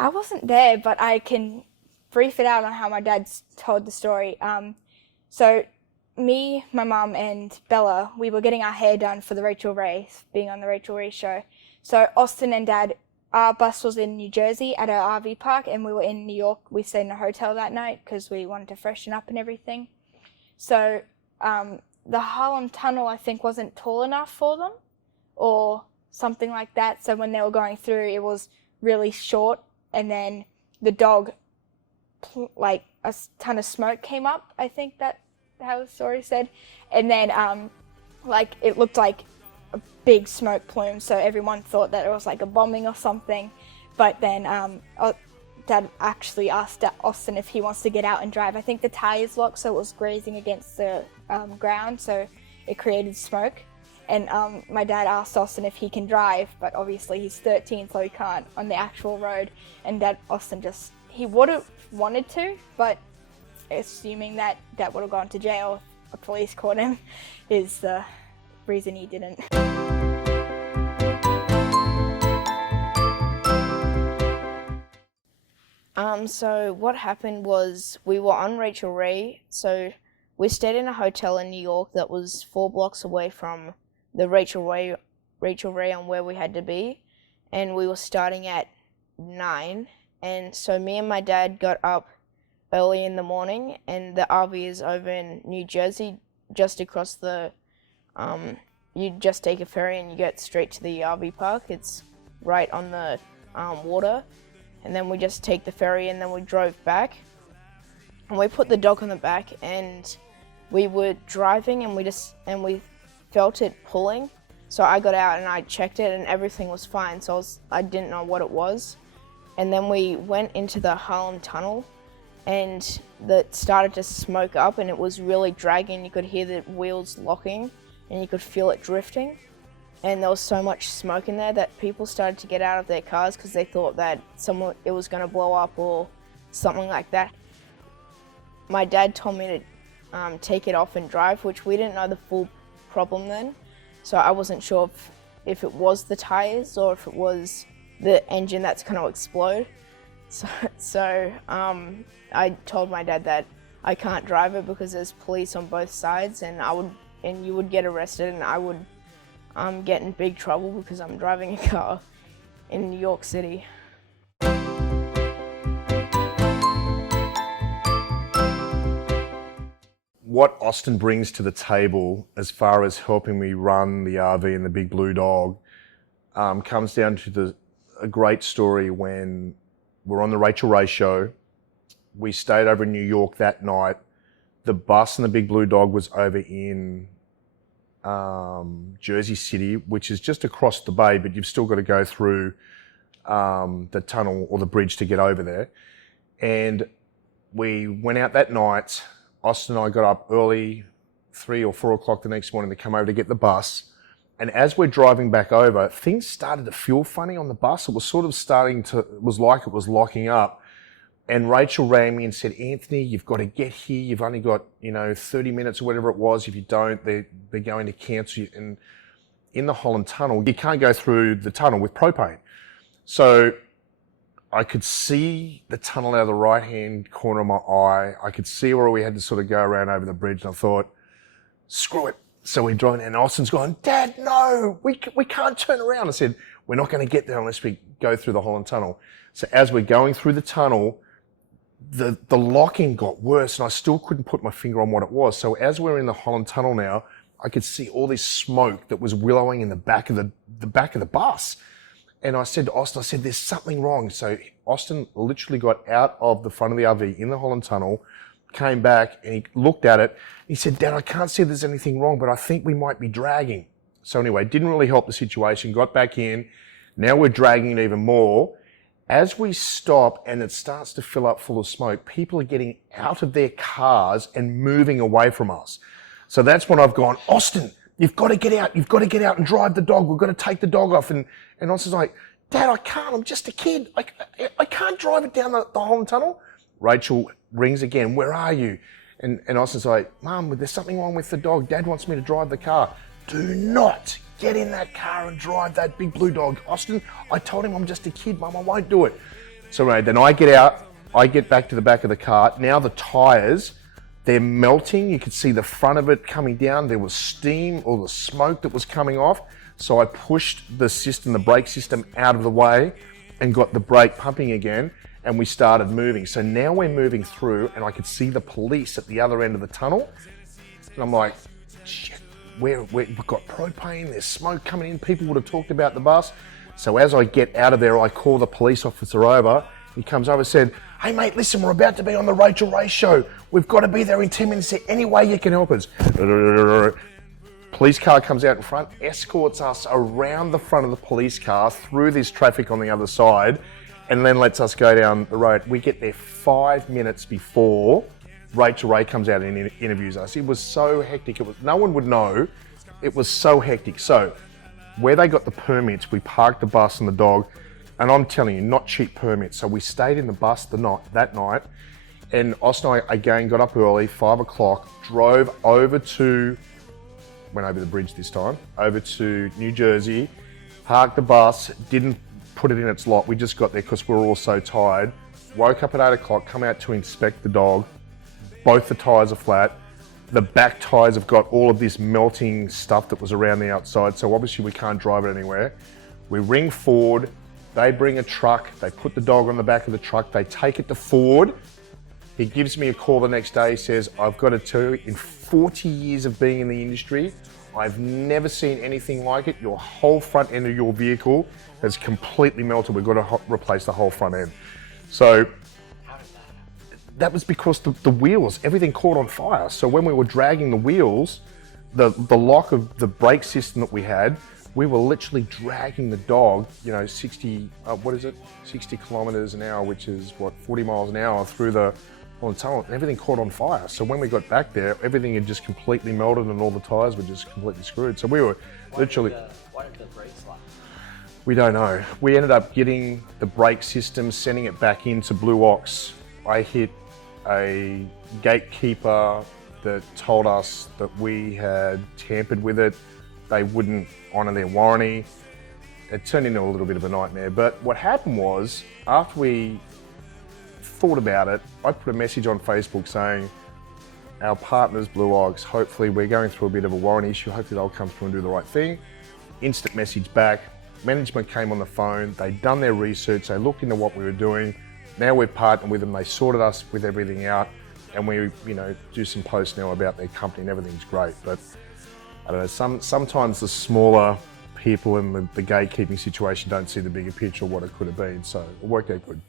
I wasn't there, but I can brief it out on how my dad's told the story. So me, my mum, and Bella, we were getting our hair done for the Rachael Rae, being on the Rachael Rae show. So Austin and Dad, our bus was in New Jersey at our RV park, and we were in New York. We stayed in a hotel that night because we wanted to freshen up and everything. So the Holland Tunnel, I think, wasn't tall enough for them, or something like that. So when they were going through, it was really short, and then the dog, like a ton of smoke came up. I think that's how the story said, and then like it looked like a big smoke plume. So everyone thought that it was like a bombing or something. But then Dad actually asked Austin if he wants to get out and drive. I think the tires locked, so it was grazing against the ground, so it created smoke. And my dad asked Austin if he can drive, but obviously he's 13, so he can't on the actual road. And Austin he would have wanted to, but assuming that Dad would have gone to jail if a police caught him is the reason he didn't. So what happened was we were on Rachael Rae, so we stayed in a hotel in New York that was 4 blocks away from the Rachael Rae on where we had to be, and we were starting at 9, and so me and my dad got up early in the morning, and the RV is over in New Jersey, just across the, you just take a ferry and you get straight to the RV park. It's right on the water, and then we just take the ferry, and then we drove back, and we put the dog on the back, and we were driving, and we felt it pulling. So I got out and I checked it, and everything was fine. So I didn't know what it was, and then we went into the Holland Tunnel, and that started to smoke up, and it was really dragging. You could hear the wheels locking, and you could feel it drifting. And there was so much smoke in there that people started to get out of their cars because they thought that it was going to blow up or something like that. My dad told me to take it off and drive, which we didn't know the full problem then. So I wasn't sure if it was the tires or if it was the engine that's going to explode. So I told my dad that I can't drive it because there's police on both sides, and you would get arrested, and I would get in big trouble because I'm driving a car in New York City. What Austin brings to the table as far as helping me run the RV and the Big Blue Dog comes down to a great story when we're on the Rachael Rae show. We stayed over in New York that night. The bus and the Big Blue Dog was over in Jersey City, which is just across the bay, but you've still got to go through the tunnel or the bridge to get over there. And we went out that night. Austin and I got up early, 3 or 4 o'clock the next morning to come over to get the bus. And as we're driving back over, things started to feel funny on the bus. It was sort of it was like it was locking up. And Rachael rang me and said, Anthony, you've got to get here. You've only got, 30 minutes or whatever it was. If you don't, they're going to cancel you. And in the Holland Tunnel, you can't go through the tunnel with propane. So I could see the tunnel out of the right-hand corner of my eye. I could see where we had to sort of go around over the bridge, and I thought, screw it. So we drove in, and Austin's going, Dad, no, we can't turn around. I said, we're not going to get there unless we go through the Holland Tunnel. So as we're going through the tunnel, the locking got worse, and I still couldn't put my finger on what it was. So as we're in the Holland Tunnel now, I could see all this smoke that was willowing in the back of the bus. And I said to Austin, there's something wrong. So Austin literally got out of the front of the RV in the Holland Tunnel, came back, and he looked at it. He said, Dad, I can't see there's anything wrong, but I think we might be dragging. So anyway, didn't really help the situation, got back in. Now we're dragging it even more. As we stop and it starts to fill up full of smoke, people are getting out of their cars and moving away from us. So that's when I've gone, Austin, you've got to get out. You've got to get out and drive the dog. We've got to take the dog off. And Austin's like, Dad, I can't. I'm just a kid. I can't drive it down the Holland Tunnel. Rachael rings again. Where are you? And Austin's like, Mum, there's something wrong with the dog. Dad wants me to drive the car. Do not get in that car and drive that Big Blue Dog. Austin, I told him I'm just a kid, Mum. I won't do it. So anyway, then I get out, I get back to the back of the car. Now the tyres, they're melting. You could see the front of it coming down. There was steam or the smoke that was coming off. So I pushed the brake system out of the way and got the brake pumping again, and we started moving. So now we're moving through, and I could see the police at the other end of the tunnel. And I'm like, shit, we've got propane, there's smoke coming in. People would have talked about the bus. So as I get out of there, I call the police officer over. He comes over and said, hey mate, listen, we're about to be on the Rachael Rae show. We've got to be there in 10 minutes. Is there any way you can help us? Police car comes out in front, escorts us around the front of the police car through this traffic on the other side, and then lets us go down the road. We get there 5 minutes before Rachael Rae comes out and interviews us. It was so hectic. No one would know. It was so hectic. So where they got the permits, we parked the bus and the dog, and I'm telling you, not cheap permits. So we stayed in the bus that night, and Austin and I again got up early, 5 o'clock, drove went over the bridge this time, over to New Jersey, parked the bus, didn't put it in its lot. We just got there because we were all so tired. Woke up at 8 o'clock, come out to inspect the dog. Both the tyres are flat. The back tyres have got all of this melting stuff that was around the outside, so obviously we can't drive it anywhere. We ring Ford, they bring a truck, they put the dog on the back of the truck, they take it to Ford. He gives me a call the next day, he says, I've got to tell you, in 40 years of being in the industry, I've never seen anything like it. Your whole front end of your vehicle has completely melted. We've got to replace the whole front end. So that was because the wheels, everything caught on fire. So when we were dragging the wheels, the lock of the brake system that we had, we were literally dragging the dog, 60 kilometers an hour, which is 40 miles an hour through the Holland Tunnel, and everything caught on fire. So when we got back there, everything had just completely melted and all the tyres were just completely screwed. So we were literally... Why did the brakes last? We don't know. We ended up getting the brake system, sending it back into Blue Ox. I hit a gatekeeper that told us that we had tampered with it. They wouldn't honour their warranty. It turned into a little bit of a nightmare. But what happened was, after we thought about it, I put a message on Facebook saying, our partners, Blue Ox, hopefully we're going through a bit of a warranty issue, hopefully they'll come through and do the right thing. Instant message back, management came on the phone, they'd done their research, they looked into what we were doing, now we're partnering with them, they sorted us with everything out, and we do some posts now about their company and everything's great. But I don't know, sometimes the smaller people in the gatekeeping situation don't see the bigger picture of what it could have been, so it worked out good.